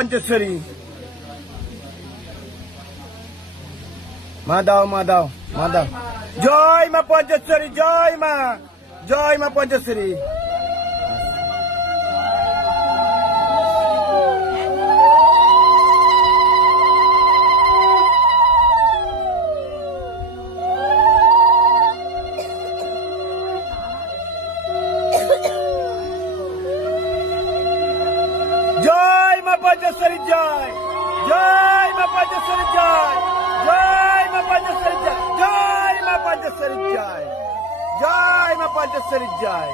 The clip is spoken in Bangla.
পঞ্চেশ্বরী। মা দাও, মা দাও, মা দাও। জয় মা পঞ্চেশ্বরী, জয় মা, জয় মা পঞ্চেশ্বরী। জয় মা পঞ্চেশ্বরী, জয়, জয় মা পঞ্চেশ্বরী, জয়, জয় মা পঞ্চেশ্বরী, জয়, জয় মা পঞ্চেশ্বরী, জয়, জয় মা পঞ্চেশ্বরী, জয়।